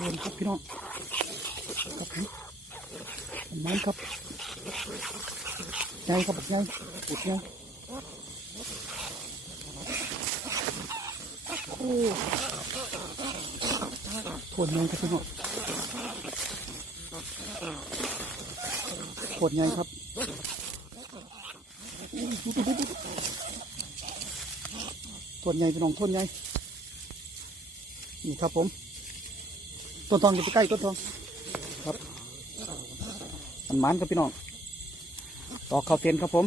เรียนครับพี่น้องครับผมมันครับไงครับไงอุดไงโอ้โคตรไงครับพี่น้องโคตรไงครับโคตรไงพี่น้องโคตรไงนี่ครับผมต้นทองอยู่ใกล้ต้นทองครับมันหมานครับพี่น้องต่อเข้าเตียนครับผม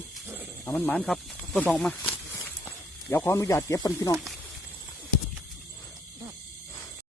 เอามันหมานครับต้นทองมาเดี๋ยวขออนุญาตเก็บเป็นพี่น้อง